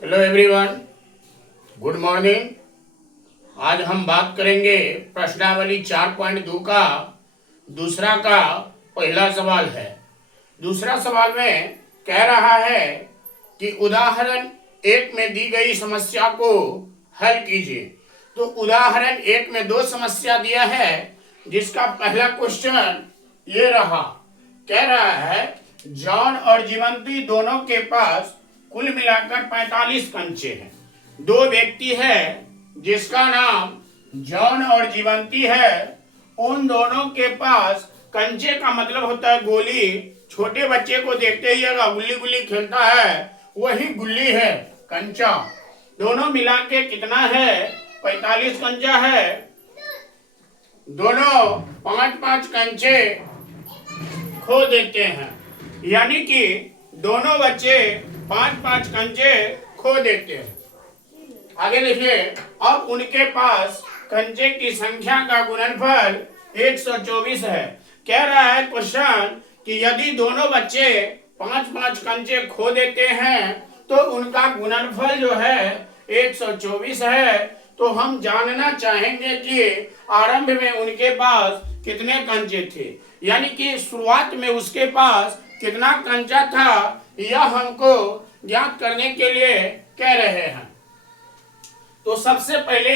Hello everyone, good morning. आज हम बात करेंगे प्रश्नावली 4.2 का दूसरा का पहला सवाल है। दूसरा सवाल में कह रहा है कि उदाहरण 1 में दी गई समस्या को हल कीजिए। तो उदाहरण 1 में 2 समस्या दिया है, जिसका पहला क्वेश्चन ये रहा। कह रहा है जॉन और जीवंती दोनों के पास कुल मिलाकर 45 कंचे हैं। दो व्यक्ति है जिसका नाम जॉन और जीवंती है। उन दोनों के पास कंचे का मतलब होता है गोली। छोटे बच्चे को देखते ही अगर गुल्ली गुल्ली खेलता है, वही गुल्ली है कंचा। दोनों मिला के कितना है? 45 कंचा है। दोनों 5-5 कंचे खो देते हैं, यानी कि दोनों बच्चे 5-5 कंचे खो देते हैं। आगे देखिए, अब उनके पास कंचे की संख्या का गुणनफल 124 है। कह रहा है क्वेश्चन कि यदि दोनों बच्चे 5-5 कंचे खो देते हैं तो उनका गुणनफल जो है 124 है। तो हम जानना चाहेंगे कि आरंभ में उनके पास कितने कंचे थे, यानी कि शुरुआत में उसके पास कितना कंचा था, यह हमको ज्ञात करने के लिए कह रहे हैं। तो सबसे पहले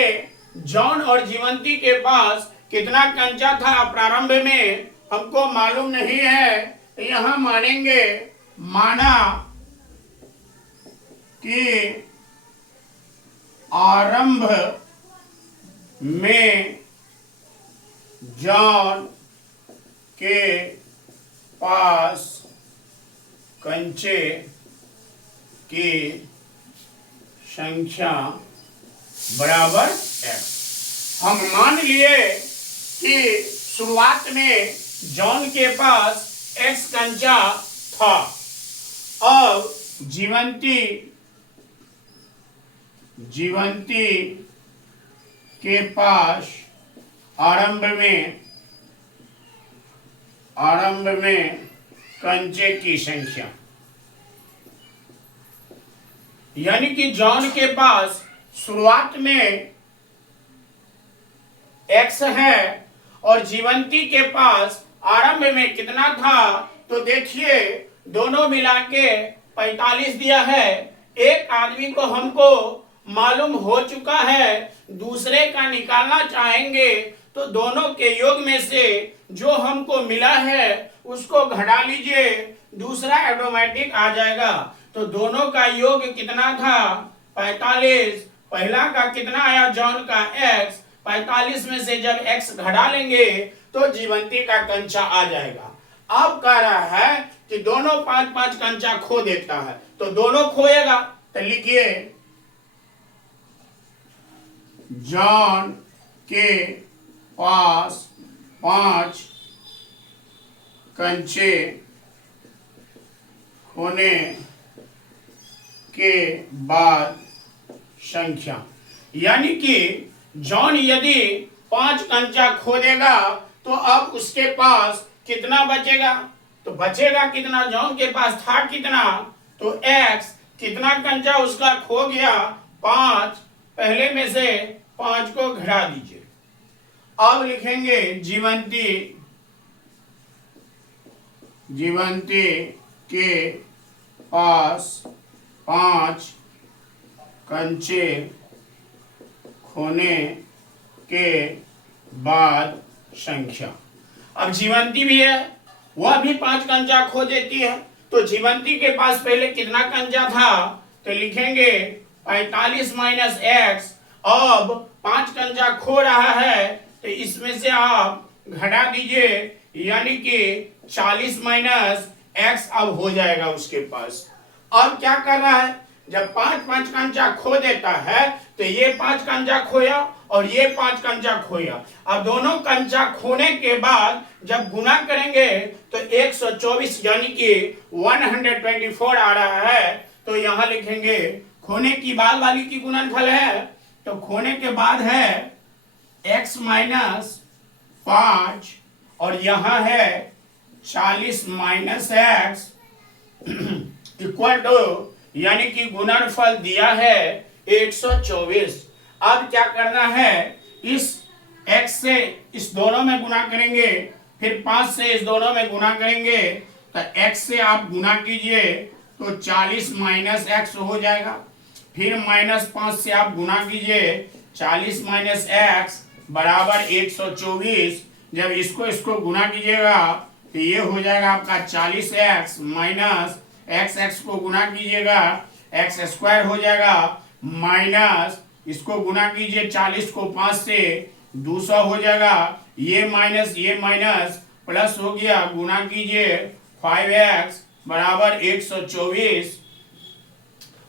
जॉन और जीवंती के पास कितना कंचा था प्रारंभ में हमको मालूम नहीं है। यहां मानेंगे, माना कि आरंभ में जॉन के पास कंचे की संख्या बराबर x। हम मान लिए कि शुरुआत में जॉन के पास x कंचा था। अब जीवंती के पास आरंभ में कंचे की संख्या, यानी कि जॉन के पास शुरुआत में x है और जीवंती के पास आरंभ में कितना था। तो देखिए, दोनों मिला के 45 दिया है। एक आदमी को हमको मालूम हो चुका है, दूसरे का निकालना चाहेंगे तो दोनों के योग में से जो हमको मिला है उसको घटा लीजिए, दूसरा ऑटोमेटिक आ जाएगा। तो दोनों का योग कितना था? 45। पहला का कितना आया? जॉन का x। 45 में से जब x घटा लेंगे तो जीवंती का कंचा आ जाएगा। अब कह रहा है कि दोनों 5-5 कंचा खो देता है, तो दोनों खोएगा। तो लिखिए, जॉन के पास 5 कंचे होने के बाद संख्या, यानी कि जॉन यदि 5 कंचा खो देगा तो अब उसके पास कितना बचेगा? तो बचेगा कितना? जॉन के पास था कितना? तो x। कितना कंचा उसका खो गया? 5। पहले में से 5 को घटा दीजिए। अब लिखेंगे जीवंती के पास 5 कंचे खोने के बाद संख्या। अब जीवंती भी है, वह भी 5 कंचा खो देती है। तो जीवंती के पास पहले कितना कंचा था? तो लिखेंगे 45 माइनस x। अब 5 कंचा खो रहा है तो इसमें से आप घटा दीजिए, यानी कि 40 माइनस x अब हो जाएगा उसके पास। अब क्या कर रहा है? जब 5-5 कंचा खो देता है तो ये 5 कंचा खोया और ये 5 कंचा खोया। अब दोनों कंचा खोने के बाद जब गुना करेंगे तो 124 यानी कि 124 आ रहा है। तो यहां लिखेंगे, खोने की बाद वाली की गुणनफल है तो खोने के बाद है x माइनस 5 और यहां है 40 माइनस x इक्वल टू यानी कि गुणनफल दिया है 124। अब क्या करना है, इस x से इस दोनों में गुना करेंगे, फिर 5 से इस दोनों में गुना करेंगे, तो x से आप गुना कीजिए तो 40 माइनस एक्स हो जाएगा। फिर -5 से आप गुना कीजिए, 40 माइनस एक्स बराबर 124। जब इसको गुना कीजिएगा तो ये हो जाएगा आपका 40x माइनस एक्स को गुना कीजिएगा एक्स स्क्वायर हो जाएगा, माइनस इसको गुना कीजिए 40 को 5 से 200 हो जाएगा, ये माइनस प्लस हो गया, गुना कीजिए 5x बराबर 124।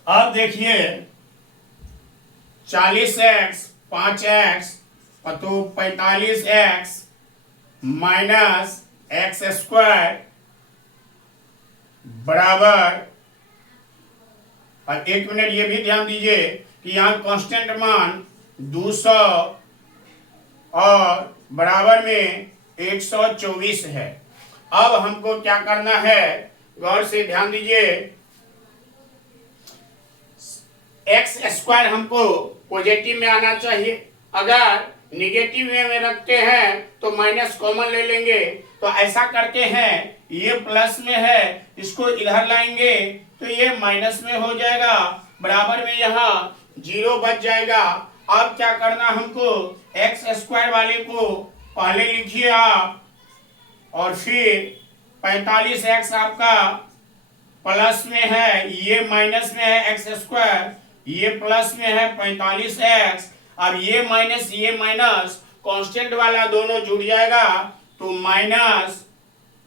अब देखिए 40x 5x तो 45x माइनस एक्स स्क्वायर बराबर, और 1 मिनट ये भी ध्यान दीजिए कि यहाँ कांस्टेंट मान 200 और बराबर में 124 है। अब हमको क्या करना है, गौर से ध्यान दीजिए, एक्स स्क्वायर हमको पॉजिटिव में आना चाहिए। अगर निगेटिव में रखते हैं तो माइनस कॉमन ले लेंगे, तो ऐसा करते हैं, ये प्लस में है, इसको इधर लाएंगे तो ये माइनस में हो जाएगा, बराबर में यहाँ 0 बच जाएगा। अब क्या करना हमको, एक्स स्क्वायर वाले को पहले लिखिए आप, और फिर 45x आपका प्लस में है, ये माइनस में है एक्स स्क्वायर, ये प्लस में है 45x। अब ये माइनस कांस्टेंट वाला दोनों जुड़ जाएगा तो माइनस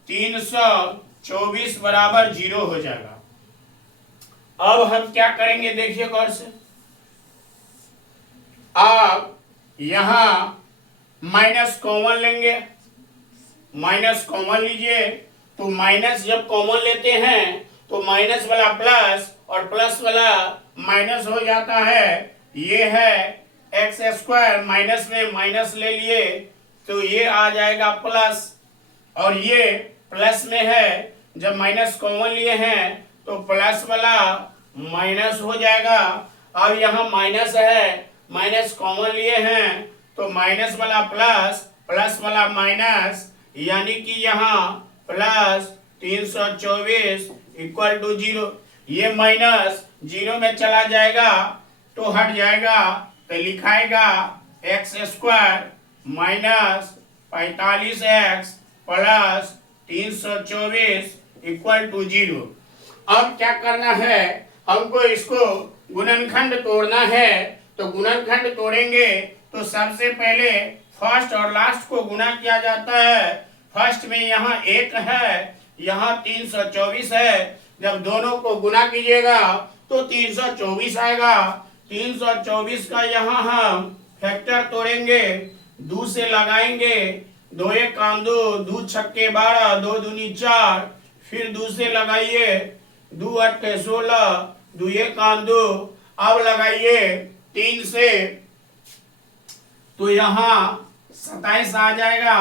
324 बराबर 0 हो जाएगा। अब हम क्या करेंगे, देखिए गौर से, आप यहां माइनस कॉमन लेंगे, माइनस कॉमन लीजिए, तो माइनस जब कॉमन लेते हैं तो माइनस वाला प्लस और प्लस वाला माइनस हो जाता है। ये है एक्स स्क्वायर, माइनस में माइनस ले लिए तो ये आ जाएगा प्लस, और ये प्लस में है, जब माइनस कॉमन लिए हैं तो प्लस वाला माइनस हो जाएगा। अब यहाँ माइनस है, माइनस कॉमन लिए हैं तो माइनस वाला प्लस, प्लस वाला माइनस, यानी कि यहाँ प्लस 324 इक्वल टू 0। ये माइनस 0 में चला जाएगा तो हट जाएगा, तो लिखाएगा x square minus 45x plus 324 equal to 0। अब क्या करना है, हमको इसको गुणनखंड तोड़ना है, तो गुणनखंड तोड़ेंगे तो सबसे पहले फर्स्ट और लास्ट को गुना किया जाता है। फर्स्ट में यहाँ 1 है, यहाँ 324 है, जब दोनों को गुना कीजिएगा तो 324 आएगा। 324 का यहाँ हम फैक्टर तोड़ेंगे, 2 से लगाएंगे, 2 1 काम 2, 2 छक्के 12, 2 दूनी 4, फिर 2 से लगाइए, 2 8 16, 2 1 काम 2, अब लगाइए 3 से तो यहाँ 27 आ जाएगा,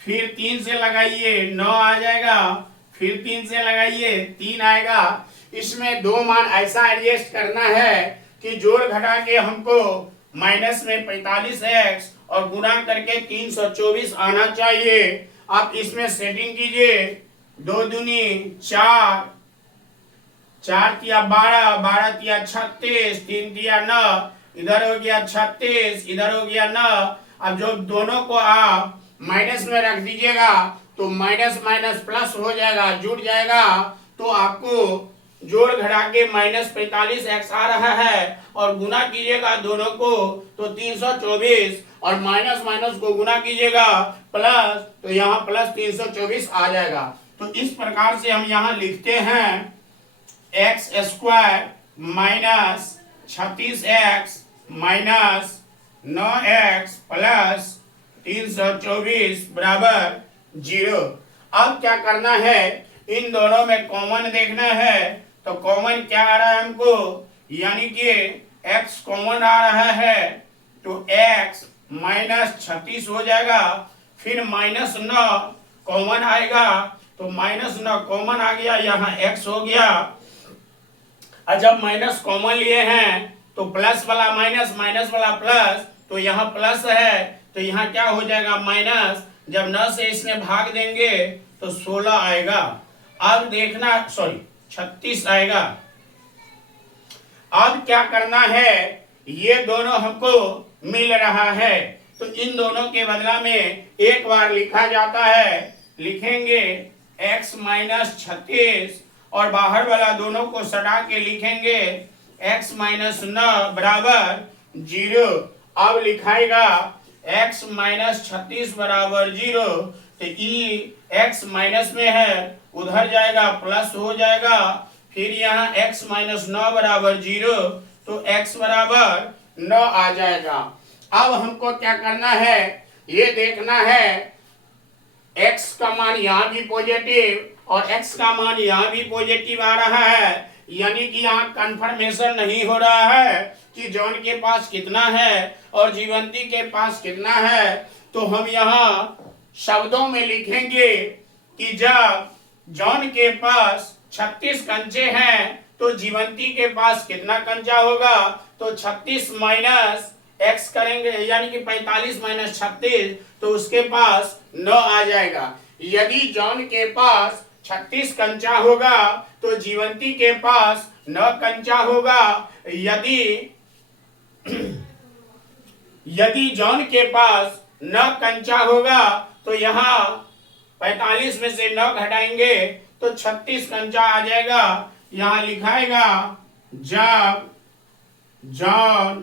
फिर 3 से लगाइए 9 आ जाएगा, फिर 3 से लगाइए 3 आएगा। इसमें 2 मान ऐसा एडजस्ट करना है कि जोड़ घटा के हमको माइनस में 45x और गुणा करके 324 आना चाहिए। आप इसमें सेटिंग कीजिए, 2 दूनी 4, 4 तिया 12, 12 तिया 36, 3 तिया 9, इधर हो गया 36, इधर हो गया 9। अब जो दोनों को आप माइनस में रख दीजिएगा तो माइनस माइनस प्लस हो जाएगा, जुड़ जाएगा, तो आपको जोड़ घटा के माइनस 45x आ रहा है, और गुना कीजिएगा दोनों को तो 324, और माइनस माइनस को गुना कीजिएगा प्लस, तो यहाँ प्लस 324 आ जाएगा। तो इस प्रकार से हम यहाँ लिखते हैं x square minus 36x minus 9x plus 324 बराबर 0। अब क्या करना है, इन दोनों में कॉमन देखना है, तो कॉमन क्या आ रहा है हमको, यानी कि x कॉमन आ रहा है तो x माइनस 36 हो जाएगा, फिर माइनस 9 कॉमन आएगा तो माइनस 9 कॉमन आ गया, यहाँ x हो गया। और जब माइनस कॉमन लिए हैं तो प्लस वाला माइनस, माइनस वाला प्लस, तो यहाँ प्लस है तो यहाँ क्या हो जाएगा माइनस। जब 9 से इसमें भाग देंगे तो 16 आएगा। अब देखना, सॉरी 36 आएगा। अब क्या करना है, ये दोनों हमको मिल रहा है तो इन दोनों के बदला में एक बार लिखा जाता है। लिखेंगे x माइनस 36 और बाहर वाला दोनों को सटा के लिखेंगे x माइनस 9 बराबर 0। अब लिखाएगा x माइनस 36 बराबर 0, तो ई x माइनस में है उधर जाएगा प्लस हो जाएगा। फिर यहाँ x माइनस 9 बराबर 0, तो x बराबर 9 आ जाएगा। अब हमको क्या करना है, ये देखना है x का मान यहाँ भी पॉजिटिव और x का मान यहाँ भी पॉजिटिव आ रहा है, यानी कि यहाँ कंफर्मेशन नहीं हो रहा है कि जॉन के पास कितना है और जीवंती के पास कितना है। तो हम यहाँ शब्दों में लिखेंगे कि जब जॉन के पास 36 कंचे हैं तो जीवंती के पास कितना कंचा होगा, तो 36 माइनस x करेंगे यानी कि 45 माइनस 36, तो उसके पास 9 आ जाएगा। यदि जॉन के पास 36 कंचा होगा तो जीवंती के पास 9 कंचा होगा। यदि जॉन के पास 9 कंचा होगा तो यहाँ 45 में से 9 घटाएंगे तो 36 कंचा आ जाएगा। यहाँ लिखाएगा जब जॉन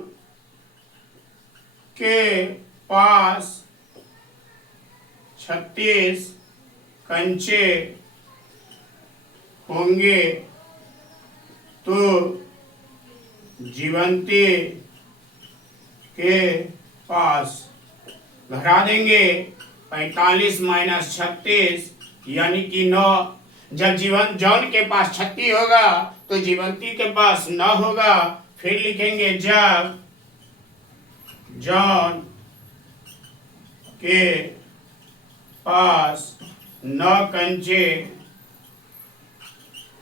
के पास 36 कंचे होंगे तो जीवंती के पास घटा देंगे 45 माइनस 36 यानी कि 9। जब जॉन के पास 36 होगा तो जीवंती के पास 9 होगा। फिर लिखेंगे जब जॉन के पास 9 कंचे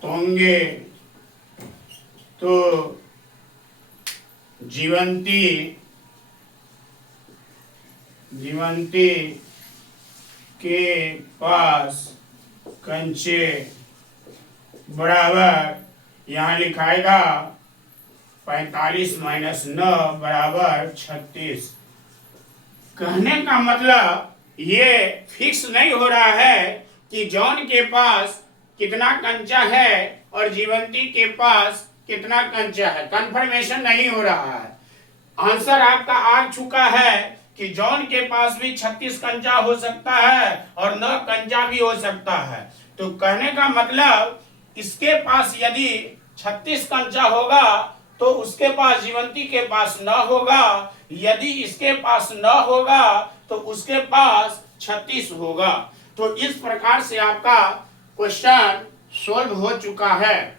होंगे तो जीवंती के पास कंचे बराबर यहाँ लिखाएगा 45 माइनस 9 बराबर 36। कहने का मतलब ये फिक्स नहीं हो रहा है कि जॉन के पास कितना कंचा है और जीवंती के पास कितना कंचा है, कंफर्मेशन नहीं हो रहा है। आंसर आपका आ चुका है कि जॉन के पास भी 36 कंचा हो सकता है और 9 कंचा भी हो सकता है। तो कहने का मतलब इसके पास यदि 36 कंचा होगा तो उसके पास जीवंती के पास 9 होगा, यदि इसके पास 9 होगा तो उसके पास 36 होगा। तो इस प्रकार से आपका क्वेश्चन सोल्व हो चुका है।